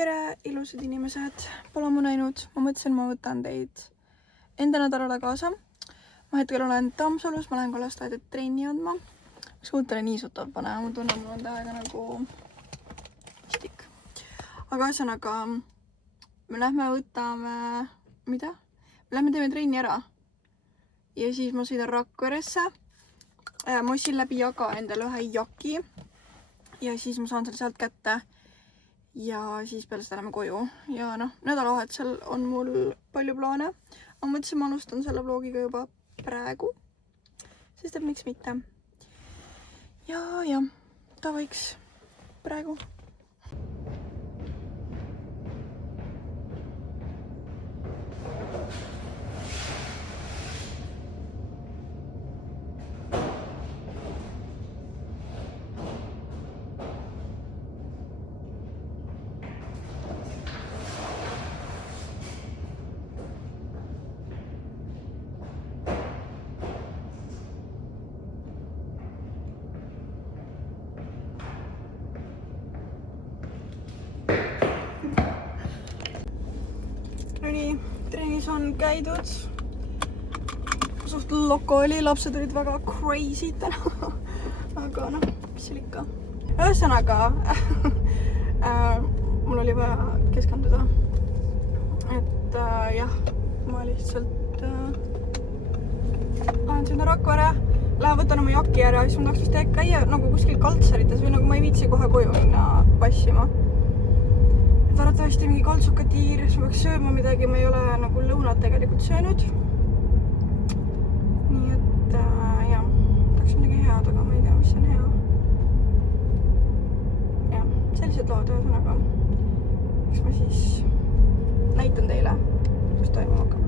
Tere, ilusad inimesed! Pole mu näinud. Ma mõtlesin, ma võtan teid enda nädalale kaasa. Ma hetkel olen Tammsalus, ma lähen ka lasteaeda trenni andma. Miks mõttele nii sutav pane? Ma tunnen, mul on tähega nagu stik. Aga ühesõnaga, me lähme võtame... Mida? Me lähme teeme trenni ära. Ja siis ma sõidan Rakveresse. Ma ostsin läbi Jaga endale ühe jaki. Ja siis ma saan selle sealt kätte. Ja siis peale seda lähme koju. Ja nädalavahetusel on mul palju plaane. Ma mõtlesin, ma alustan selle vlogiga juba praegu. Sest et miks mitte. Ja ta võiks praegu. Nii, trennis on käidud. Suht loko oli, lapsed olid väga crazy täna. Aga mis seal ikka. Ühesõnaga, mul oli vaja keskenduda. Et jah, ma lihtsalt lähen sinna Rakvere, lähen võtan oma jaki ära, siis ma tahaks vist käia nagu kuskil kaltsarites või nagu ma ei viitsi kohe koju minna passima. Varatavasti mingi kaltsukatiir, siis ma peaks sööma midagi, ma ei ole nagu lõunat tegelikult söönud. Nii et jah, tahaks midagi head, aga ma ei tea, mis on hea. Jah, sellised lood ühesõnaga. Eks ma siis näitan teile, mis toimuma hakkab.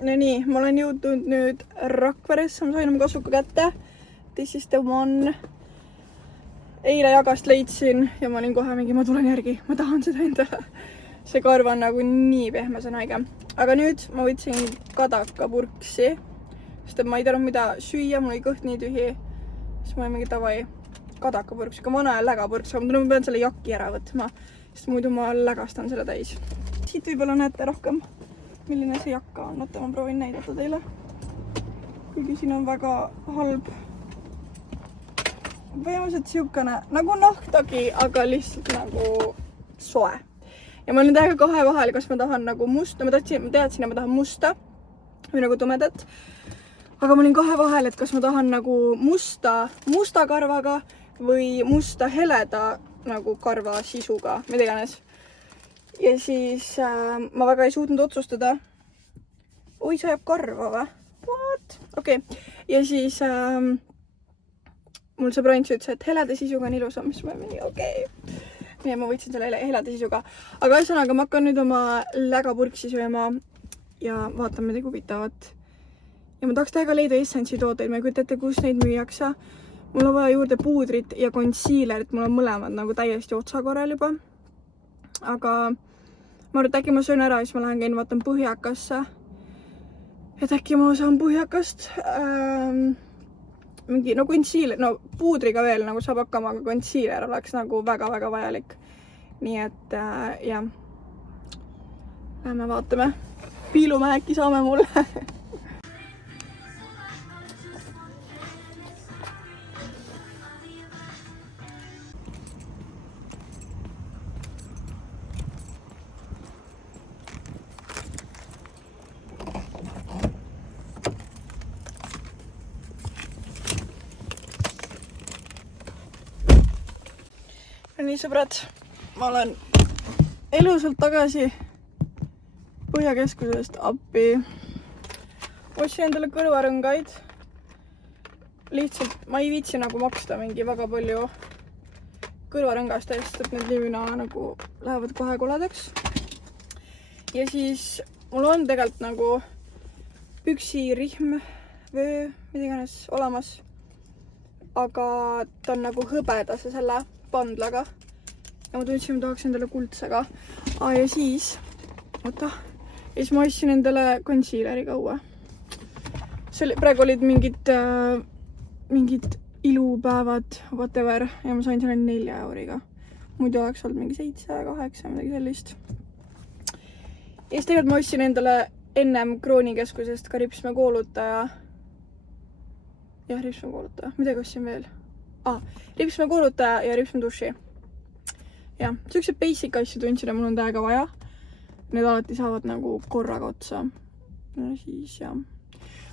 No nii, ma olen jõudnud nüüd Rakveresse, ma sain oma kasuka kätte. This is the one. Eile Jagast leidsin ja ma olin kohe mingi, ma tulen järgi, ma tahan seda endale. See karv on nagu nii pehme, see on haige. Aga nüüd ma võtsin kadakapurksi, sest et ma ei teadnud mida süüa, mul oli kõht nii tühi. Siis ma olin mingi tavai kadakapurks, aga vana ja lägapurks, aga ma pean selle jaki ära võtma, sest muidu ma lägastan selle täis. Siit võib-olla näete rohkem, milline see jakka on. Oota, ma proovin näidata teile. Kuigi siin on väga halb. Põhimõtteliselt siukene nagu nahktagi, aga lihtsalt nagu soe. Ja ma olin täiega kahe vahel, kas ma tahan nagu musta, ma teadsin, et ma tahan musta või nagu tumedat. Aga ma olin kahe vahel, et kas ma tahan nagu musta karvaga või musta heleda nagu karva sisuga, mida iganes. Ja siis ma väga ei suutnud otsustada. Oi, see ajab karva või? What? Okei. Ja siis... mul sõbrant ütles, et heleda sisuga on ilusam, mis ma mingi okei. Nii, ma võtsin selle heleda sisuga. Aga ühesõnaga, ma hakkan nüüd oma lägapurksi sööma ja vaatan midagi huvitavat. Ja ma tahaks täiega leida Essence'i tooteid, ma ei kujuta ette, kus neid müüakse. Mul on vaja juurde puudrit ja concealerit, mul on mõlemad nagu täiesti otsakorral juba. Aga ma arvan, et äkki ma söön ära, siis ma lähen käin vaatan Põhjakasse. Et äkki ma saan Põhjakast... mingi, no concealer, no puudriga veel nagu saab hakkama, aga concealer oleks nagu väga-väga vajalik. Nii et jah, lähme vaatame. Piilume äkki saame mulle. Nii sõbrad, ma olen elusalt tagasi Põhjakeskusest appi. Ostsin endale kõrvarõngaid. Lihtsalt ma ei viitsi nagu maksta mingi väga palju kõrvarõngast eest, et need liivina nagu lähevad kohe koledaks. Ja siis mul on tegelikult nagu püksirihm, vöö, mida iganes olemas. Aga ta on nagu hõbedase selle pandlaga. Ja ma tundsin, ma tahaks endale kuldsega. Ja siis, oota, ja siis ma ostsin endale concealeriga uue. Praegu olid mingid ilupäevad, whatever, ja ma sain selle 4 euriga. muidu oleks olnud mingi 7, 8, midagi sellist. Ja siis tegelikult ma ostsin endale ennem Kroonikeskusest ka ripsme koolutaja. Jah, ripsme koolutaja. Midagi ostsin veel? Ripsme koolutaja ja ripsme duši. Jah, siuksed basic asju tundsin ja mul on täiega vaja. Need alati saavad nagu korraga otsa. Ja siis jah.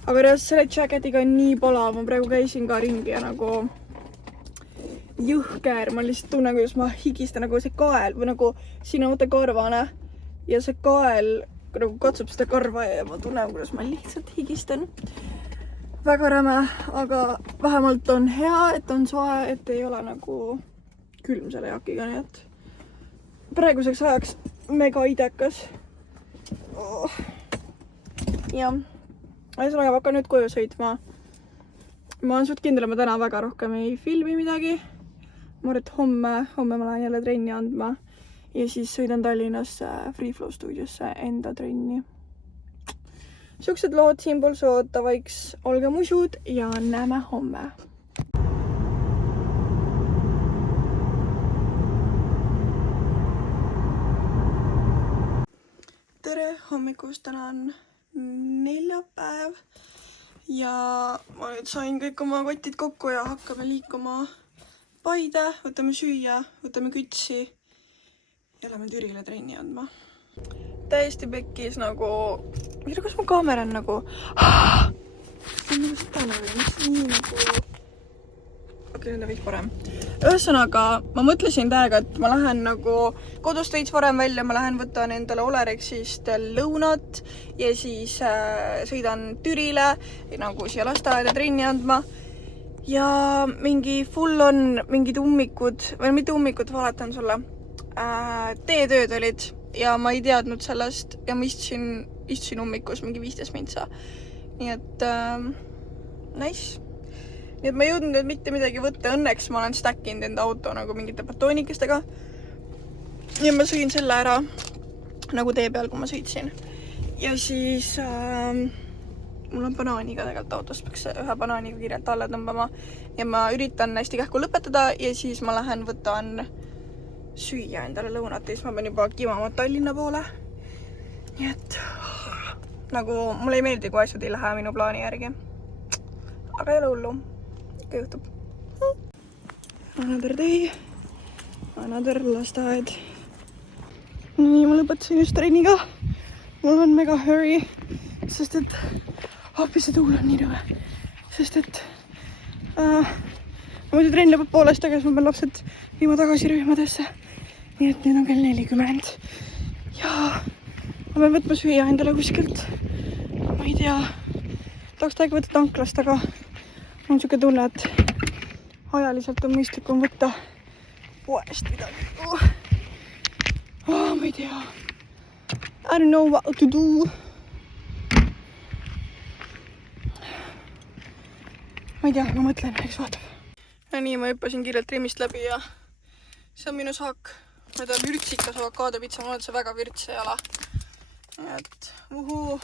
Aga reaalselt selle jacketiga on nii palav. Ma praegu käisin ka ringi ja nagu jõhker. Ma lihtsalt tunnen, kuidas ma higistan nagu see kael või nagu siin on võtta karvane ja see kael nagu katsub seda karva ja ma tunnen, kuidas ma lihtsalt higistan. Väga räme, aga vähemalt on hea, et on soe, et ei ole nagu külm selle jakiga, nii et praeguseks ajaks mega idekas. Jah, ühesõnaga ma hakkan nüüd koju sõitma. Ma olen suht kindel, ma täna väga rohkem ei filmi midagi. Ma arvan, et homme ma lähen jälle trenni andma ja siis sõidan Tallinnasse Freeflow stuudiosse enda trenni. Siuksed lood siin pool soota, vaiks olge musud ja näeme homme. Tere hommikust, täna on neljapäev ja ma nüüd sain kõik oma kotid kokku ja hakkame liikuma Paide, võtame süüa, võtame kütsi ja lähme Türile trenni andma. Täiesti pekkis nagu, kus mu kaamera on nagu see on nagu seda nagu, mis nii nagu okei, jälle veits parem. Ühesõnaga, ma mõtlesin täiega, et ma lähen nagu kodust veits varem välja, ma lähen võtan endale Olerexist lõunat ja siis sõidan Türile nagu siia lasteaeda trenni andma. Ja mingi full on mingid ummikud, või mitte ummikud, valetan sulle, teetööd olid ja ma ei teadnud sellest ja ma istusin ummikus mingi 15 mintsa. Nii et nice. Nii et ma ei jõudnud nüüd mitte midagi võtta, õnneks ma olen stackinud enda auto nagu mingite patoonikestega. Ja ma sõin selle ära nagu tee peal, kui ma sõitsin. Ja siis mul on banaaniga tegelikult autos, peaks ühe banaaniga kiirelt alla tõmbama ja ma üritan hästi kähku lõpetada ja siis ma lähen võtan süüa endale lõunat ja siis ma pean juba kimama Tallinna poole. Nii et nagu mulle ei meeldi, kui asjad ei lähe minu plaani järgi. Aga ei ole hullu. Ikka juhtub. Another day. Another lasteaed. Nii, ma lõpetasin just trenniga. Mul on mega hurry, sest et hoopis see tuul on nii rõve. Sest et muidu trenn lõpeb poolest tagasi, ma pean lapsed viima tagasi rühmadesse. Nii et nüüd on kell 40. Ja ma pean võtma süüa endale kuskilt. Ma ei tea. Tahaks täiega võtta tanklast, aga on siuke tunne, et ajaliselt on mõistlikum võtta poest midagi. Ma ei tea. I don't know what to do. Ma ei tea, ma mõtlen, eks vaatab. Ja nii, ma hüppasin kiirelt trimmist läbi ja see on minu saak. Need on vürtsikas avokaadopitsa, mul on see väga virtse jala. Et uhuu.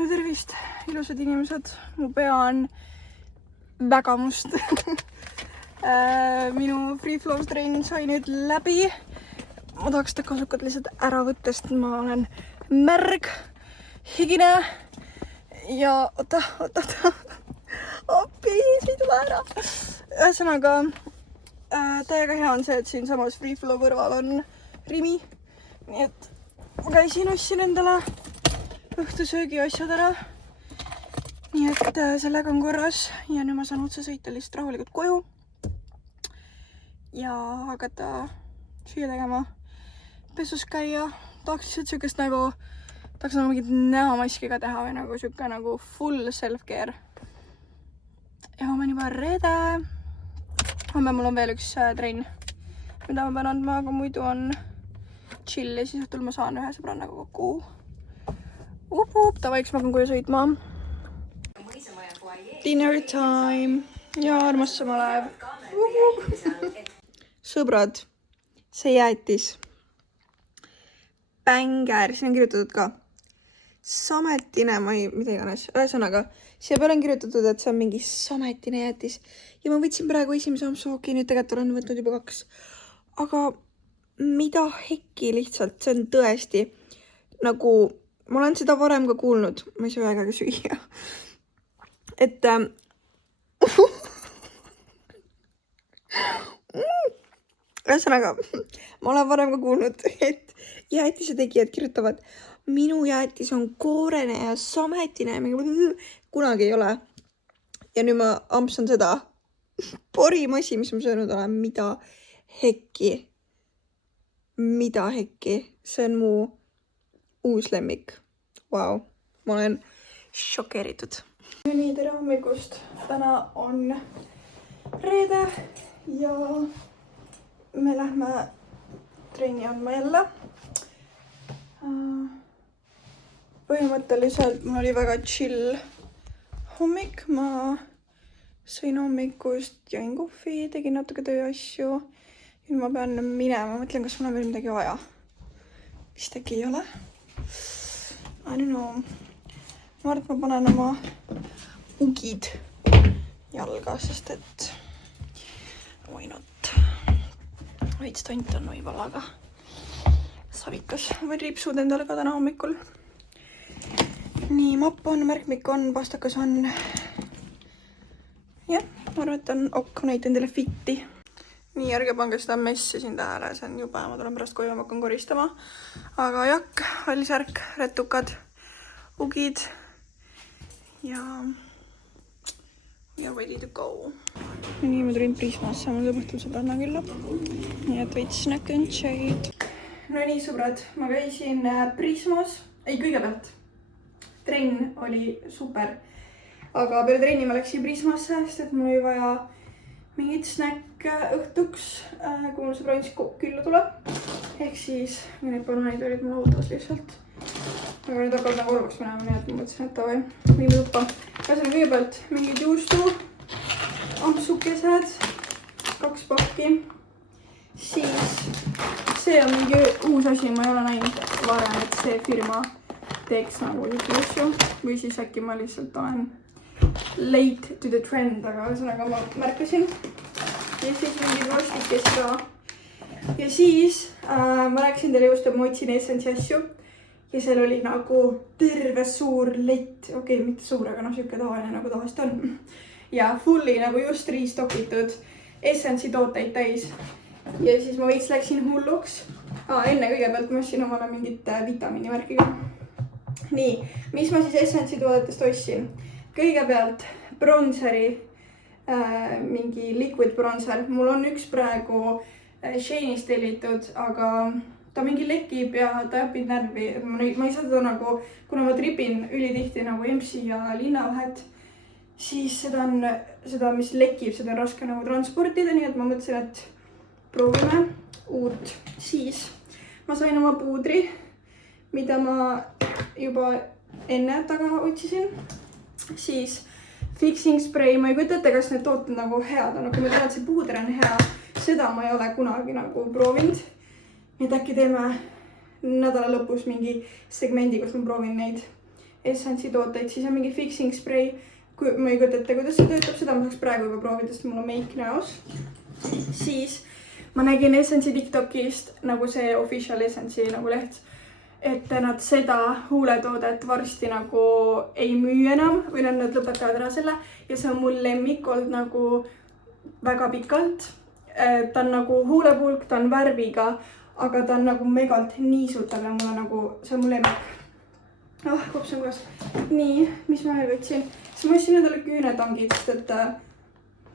No tervist, ilusad inimesed. Mu pea on väga must. Minu Freeflow trenn sai nüüd läbi. Ma tahaks ta kasukad lihtsalt ära võttest. Ma olen märg, higine ja oota. Appi, see ei tule ära. Ühesõnaga, täiega hea on see, et siin samas Freeflow kõrval on Rimi. Nii et ma käisin, ostsin endale õhtusöögi asjad ära. Nii et sellega on korras ja nüüd ma saan otse sõita lihtsalt rahulikult koju ja hakata süüa tegema, pesus käia. Tahaks lihtsalt siukest nagu, tahaks nagu mingit näomaski ka teha või nagu siuke nagu full self-care. Ja homme on juba reede. Homme mul on veel üks trenn, mida ma pean andma, aga muidu on chill ja siis õhtul ma saan ühe sõbrannaga kokku. Tavaiks ma hakkan koju sõitma. Dinner time ja armas Samalev. Sõbrad, see jäätis. Bänger, siin on kirjutatud ka sametine, mida iganes. Ühesõnaga, siia peale on kirjutatud, et see on mingi sametine jäätis. Ja ma võtsin praegu esimese ampsu, okei, nüüd tegelikult olen võtnud juba 2. Aga mida hekki lihtsalt, see on tõesti nagu, ma olen seda varem ka kuulnud, ma ei saa väga süüa. Et ühesõnaga, ma olen varem ka kuulnud, et jäätise tegijad kirjutavad, minu jäätis on koorene ja sametine, kunagi ei ole. Ja nüüd ma ampsan seda parim asi, mis ma söönud olen, mida hekki, see on mu uus lemmik. Vau, ma olen šokeeritud. Nii, tere hommikust. Täna on reede ja me lähme trenni andma jälle. Põhimõtteliselt mul oli väga chill hommik. Ma sõin hommikust, jõin kohvi, tegin natuke tööasju. Nüüd ma pean minema, mõtlen, kas mul on veel midagi vaja. Vist äkki ei ole. I don't know. Ma arvan, et ma panen oma ugid jalga, sest et why not. Veits tont on võib-olla, aga savikas. Võin ripsud endale ka täna hommikul. Nii, mapp on, märkmik on, pastakas on. Jah, ma arvan, et on ok, näitan teile fitti. Nii, ärge pange seda messi siin tähele, see on jube, ma tulen pärast koju, ma hakkan koristama. Aga jakk, hallisärk, retukad, ugid ja we are ready to go. Nii, ma tulin Prismasse, mul tuleb õhtul sõbranna külla. Nii, et veits snack and shade. No nii, sõbrad, ma käisin Prismas. Kõigepealt. Trenn oli super. Aga peale trenni ma läksin Prismasse, sest et mul oli vaja mingit snack õhtuks, kui mul sõbrannist külla tuleb. Ehk siis need banaanid olid mul autos lihtsalt. Aga nüüd hakkavad nagu orvaks minema, nii et ma mõtlesin, et tavai, viime tuppa. Käsin kõigepealt mingid juustu, ampsukesed, 2 pakki. Siis see on mingi uus asi, ma ei ole näinud varem, et see firma teeks nagu asju. Või siis äkki ma lihtsalt olen late to the trend, aga ühesõnaga ma märkasin. Ja siis mingid vorstikesi ka. Ja siis ma rääkisin teile just, et ma otsin Essentsi asju. Ja seal oli nagu terve suur lett. Okei, mitte suur, aga siuke tavaline nagu tavalist on. Ja fulli nagu just restokitud Essentsi tooteid täis. Ja siis ma veits läksin hulluks. Enne kõigepealt ma ostsin omale mingit vitamiinimärki ka. Nii, mis ma siis Essentsi toodetest ostsin? Kõigepealt bronseri, mingi liquid bronzer. Mul on üks praegu Shane'ist tellitud, aga ta mingi lekib ja ta õpib närvi. Ma ei saa teda nagu, kuna ma tripin ülitihti nagu MC ja linna vahet, siis seda, mis lekib, seda on raske nagu transportida, nii et ma mõtlesin, et proovime uut. Siis ma sain oma puudri, mida ma juba enne taga otsisin. Siis fixing spray, ma ei kujuta ette, kas need tooted nagu head on, aga ma tean, et see puuder on hea. Seda ma ei ole kunagi nagu proovinud. Nii et äkki teeme nädala lõpus mingi segmendi, kus ma proovin neid Essentsi tooteid. Siis on mingi fixing spray. Ma ei kujuta ette, kuidas see töötab, seda ma saaks praegu juba proovida, sest mul on meik näos. Siis ma nägin Essentsi TikTokist nagu see official Essentsi nagu leht, et nad seda huuletoodet varsti nagu ei müü enam või nad lõpetavad ära selle. Ja see on mul lemmik olnud nagu väga pikalt. Ta on nagu huulepulk, ta on värviga, aga ta on nagu megalt niisutav ja mulle nagu, see on mu lemmik. Kops on koos. Nii, mis ma veel võtsin? Siis ma ostsin endale küünetangid, sest et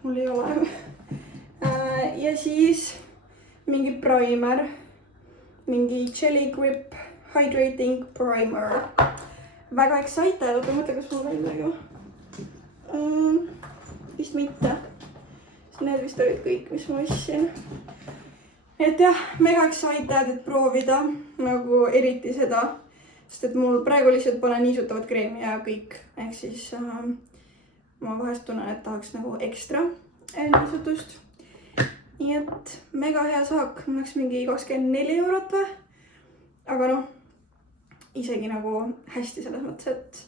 mul ei ole. Ja siis mingi primer, mingi Jelly Grip Hydrating Primer. Väga excited, oota mõtle, kas mul veel midagi. Vist mitte. Need vist olid kõik, mis ma ostsin. Et jah, mega excited, et proovida nagu eriti seda, sest et mul praegu lihtsalt pole niisutavat kreemi ja kõik. Ehk siis ma vahest tunnen, et tahaks nagu ekstra niisutust. Nii et mega hea saak, mul läks mingi 24 eurot või. Aga noh, isegi nagu hästi selles mõttes, et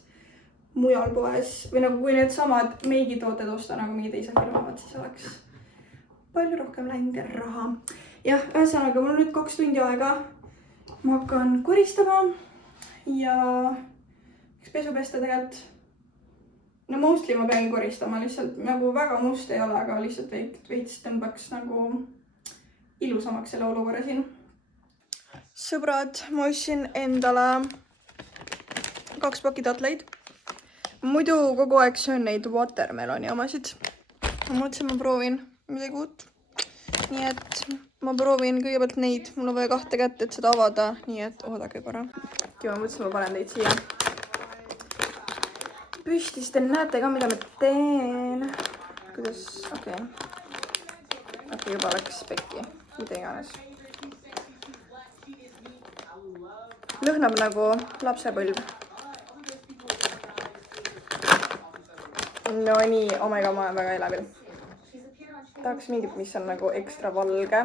mujal poes või nagu kui need samad meigitooted osta nagu mingi teise firma omad, siis oleks palju rohkem läinud raha. jah, ühesõnaga mul on nüüd 2 tundi aega. Ma hakkan koristama ja eks pesu pesta tegelikult. No mostly ma pean koristama, lihtsalt nagu väga must ei ole, aga lihtsalt veits tõmbaks nagu ilusamaks selle olukorra siin. Sõbrad, ma ostsin endale 2 pakki tatleid. Muidu kogu aeg söön neid watermeloni omasid. Ma mõtlesin, ma proovin midagi uut. Nii et ma proovin kõigepealt neid. Mul on vaja 2 kätt, et seda avada. Nii et oodake korra. Ma mõtlesin, ma panen teid siia püsti, siis te näete ka, mida ma teen. Kuidas, okei, juba läks pekki. Mida iganes. Lõhnab nagu lapsepõlv. No nii, oh my god, ma olen väga elevil. Tahaks mingit, mis on nagu ekstra valge.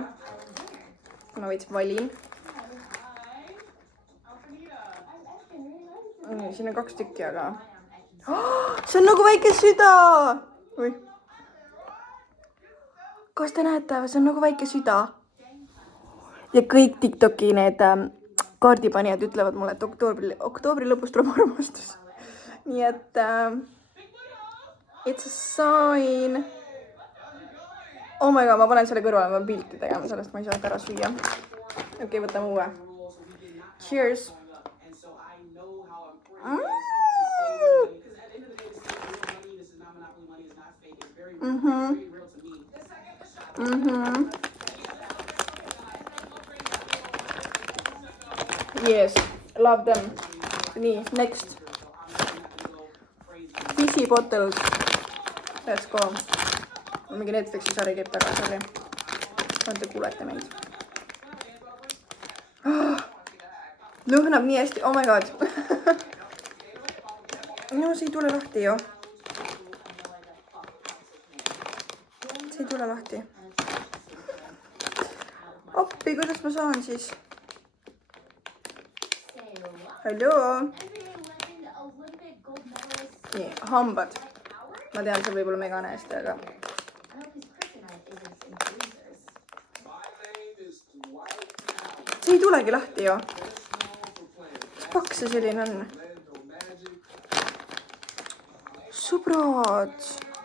Ma veits valin. Siin on 2 tükki, aga... Oh, see on nagu väike süda! Oi. Kas te näete? See on nagu väike süda. Ja kõik TikToki need kaardipanijad ütlevad mulle, et oktoobri lõpus tuleb armastus. Nii et... It's a sign. Oh my god, ma panen selle kõrvale, ma pean pilti tegema sellest, ma ei saa ära süüa. Okei, võtame uue. Cheers. Yes, love them. Nii, next. Fizzy bottles. Let's go. Mingi Netflixi sari käib taga, sorry. Te kuulete meid. Lõhnab nii hästi, oh my god. No, see ei tule lahti ju. See ei tule lahti. Appi, kuidas ma saan siis? Hallo? Nii, hambad. Ma tean, see võib olla mega näesti, aga... See ei tulegi lahti ju. Mis paks see selline on? Sõbrad,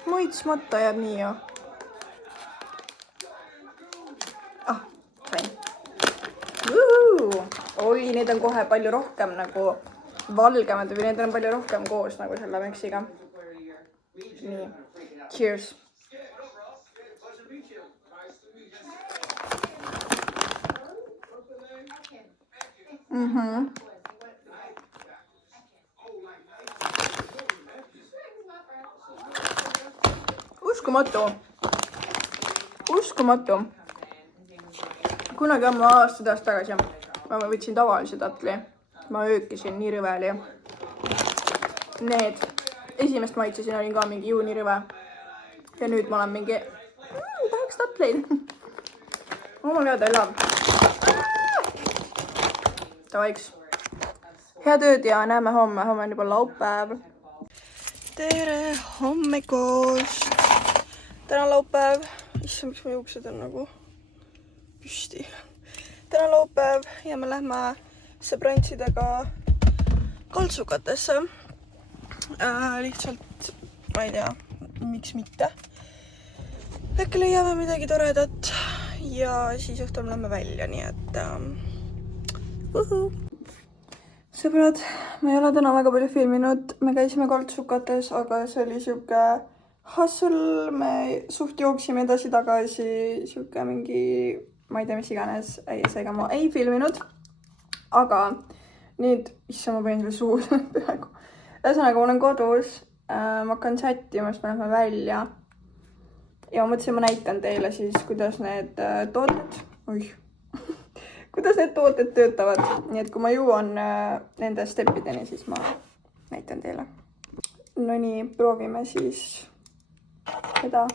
maitsmata jääb nii ju. Ah, sain. Oi, need on kohe palju rohkem nagu valgemad või need on palju rohkem koos nagu selle miksiga. Nii, cheers. Uskumatu. Kunagi ammu aastast tagasi ma võtsin tavalise tatli. Ma öökisin, nii rõve oli. Need esimest maitsesin, olin ka mingi juuni rõve. Ja nüüd ma olen mingi... tahaks tatleid. Oh my god, I love. Tavaiks. Head ööd ja näeme homme. Homme on juba laupäev. Tere hommikust. Täna laupäev. Issa, miks mu juuksed on nagu püsti. Täna laupäev ja me lähme sõbrantsidega kaltsukatesse. Lihtsalt, ma ei tea, miks mitte. Äkki leiame midagi toredat ja siis õhtul lähme välja, nii et Sõbrad, ma ei ole täna väga palju filminud. Me käisime kaltsukates, aga see oli siuke hustle. Me suht jooksime edasi-tagasi, siuke mingi, ma ei tea, mis iganes. Seega ma ei filminud. Aga nüüd, issa ma panin selle suud peaaegu. Ühesõnaga, ma olen kodus. Ma hakkan chattima, siis me lähme välja. Ja ma mõtlesin, ma näitan teile siis, kuidas need tooted... kuidas need tooted töötavad. Nii et kui ma jõuan nende steppideni, siis ma näitan teile. No nii, proovime siis seda.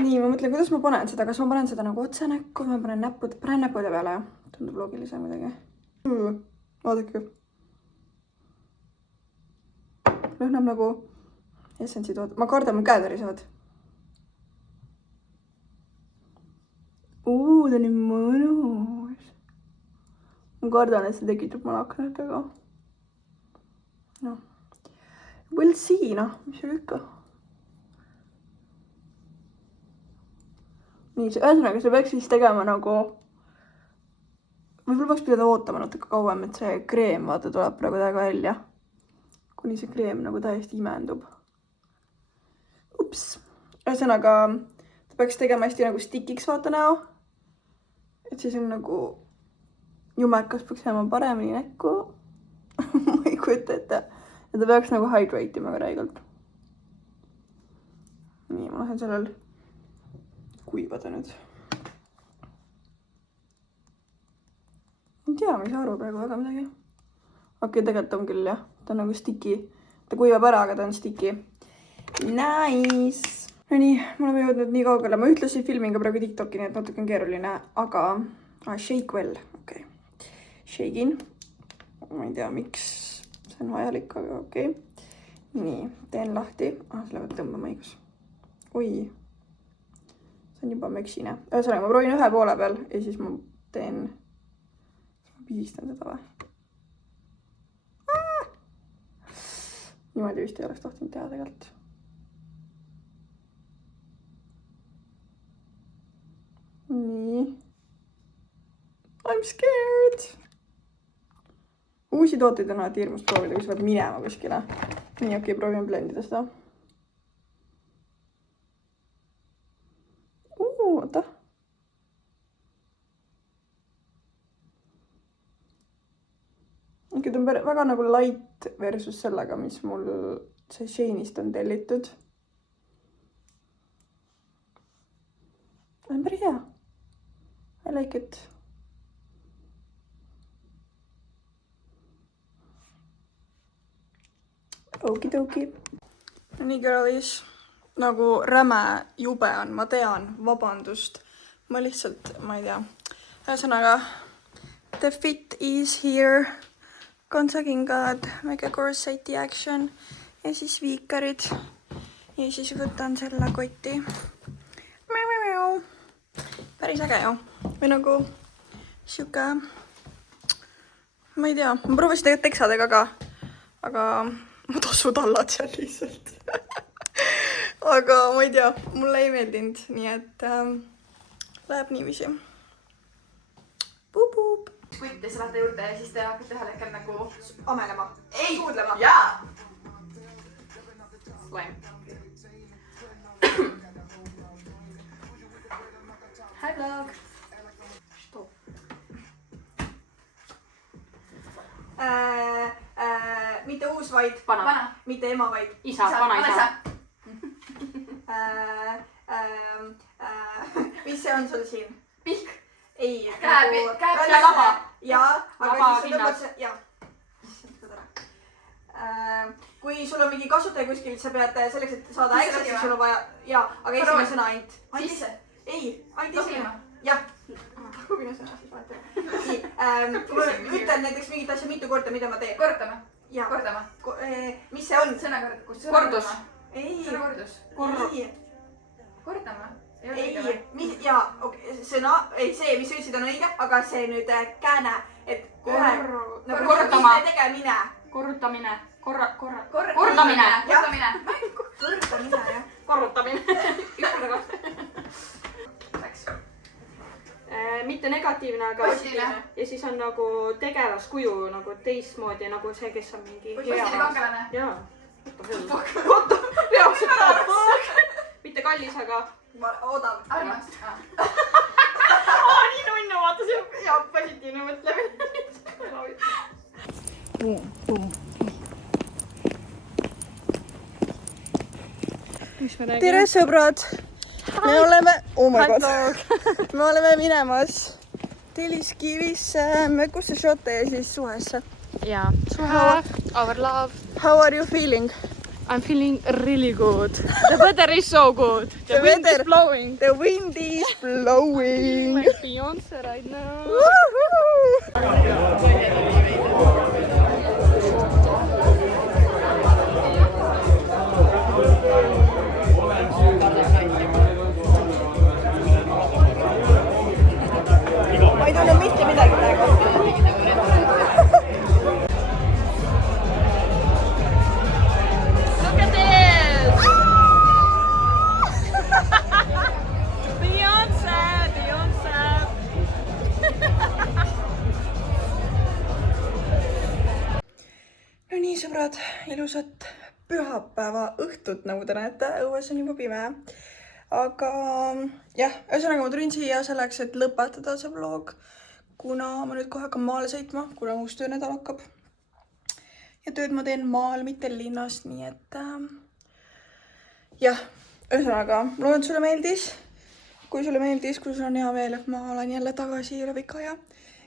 Nii, ma mõtlen, kuidas ma panen seda. Kas ma panen seda nagu otse näkku või ma panen näppude peale. Tundub loogilisem midagi. Vaadake. lõhnab nagu Essence'i tood. Ma kardan, mu käed värisevad. Ta on nii mõnus. Ma kardan, et see tekitab mulle aknatega. No. We'll see, mis seal ikka. Nii, ühesõnaga, see peaks siis tegema nagu... Võib-olla peaks pidada ootama natuke kauem, et see kreem, vaata, tuleb praegu täiega välja. Kuni see kreem nagu täiesti imendub. Ups. Ühesõnaga, ta peaks tegema hästi nagu stikiks, vaata näo. Et siis on nagu... Jumekas peaks jääma paremini näkku. Ma ei kujuta ette. Ja ta peaks nagu hydrate ima ka räigalt. Nii, ma lasen sellel kuivada nüüd. Ei tea, ma ei saa aru praegu väga midagi. Okei, tegelikult on küll, jah. Ta on nagu sticky. Ta kuivab ära, aga ta on sticky. Nice! No nii, ma oleme jõudnud nii kaugele. Ma ütlesin filmin ka praegu TikToki, nii et natuke on keeruline. Aga... shake well. Okei. Shake'in. Ma ei tea, miks see on vajalik, aga okei. Nii, teen lahti. Selle peab tõmbama õigus. Oi. See on juba meksine. Ühesõnaga, ma proovin ühe poole peal ja siis ma teen... Ma pigistan seda või? Niimoodi vist ei oleks tahtnud teha tegelikult. Nii. I'm scared. Uusi tooteid on alati hirmus proovida, kui sa pead minema kuskile. Nii, okei, proovime blendida seda. Oota. Okei, ta on väga nagu light versus sellega, mis mul see Shane'ist on tellitud. See on päris hea. I like it. Okidoki. Nii girlies, nagu räme jube on, ma tean, vabandust. Ma lihtsalt, ma ei tea. Ühesõnaga, the fit is here. Kontsakingad, väike corseti action ja siis viikarid. Ja siis võtan selle kotti. Päris äge ju. Või nagu siuke, ma ei tea, ma proovisin tegelikult teksadega ka, aga ma tossud allad seal lihtsalt. Aga ma ei tea, mulle ei meeldinud, nii et läheb niiviisi. Pup-pup. Võite sõlata juurde ja siis te hakkate ühel hetkel nagu Amelema. Ei! Suudlema. Jaa! Slime. Hi vlog! Stop. Mitte uus, vaid Vana. Mitte ema, vaid Isa, vanaisa. Mis see on sul siin? Pihk. Ei. Käe ja laba. Jaa, aga Laba siis sa tõmbad see... Jaa. Kui sul on mingi kasutaja kuskil, sa pead selleks, et saada äksad, siis sul on vaja... Jaa, aga esimene sõna ainult. Sisse? Ei, ainult Tagumina? Jah. Tagumina sõna siis vaata. Nii, ütlen näiteks mingit asja mitu korda, mida ma teen. Korrutame. Jaa. Kordame. Mis see on? Sõna kordus. Kordus. Ei. Sõna kordus. Ei. Kordame. Ei, jaa, sõna, ei see, mis ütlesid on õige, aga see nüüd kääne, et kohe Korrutama. Tegemine. Korrutamine. Kordamine. Kordamine, Korrutamine, jah. Korrutamine. Üks korda kaks. Läks. Mitte negatiivne, aga positiivne. Ja siis on nagu tegelaskuju nagu teistmoodi nagu see, kes on mingi Positiivne kangelane. Jaa. What the mitte kallis, aga Odav. Armas. nii nunnu, vaata see hea positiivne mõtlemine. Tere sõbrad! Me oleme, oh my god, me oleme minemas Telliskivisse, Mökusse, Šotte ja siis Suhesse. Yeah. Our love. How are you feeling? I'm feeling really good. The weather is so good. The wind is blowing. The wind is blowing. Like Beyonce right now. Woohoo! ilusat pühapäeva õhtut, nagu te näete, õues on juba pime. Aga jah, ühesõnaga ma tulin siia selleks, et lõpetada see vlog, kuna ma nüüd kohe hakkan maale sõitma, kuna uus töönädal hakkab. Ja tööd ma teen maal, mitte linnas, nii et jah, ühesõnaga, loodan, et sulle meeldis. Kui sulle meeldis, kui sul on hea meel, et ma olen jälle tagasi üle pika aja,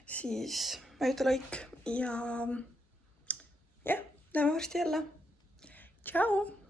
siis vajuta like ja jah, näeme varsti jälle. Ciao!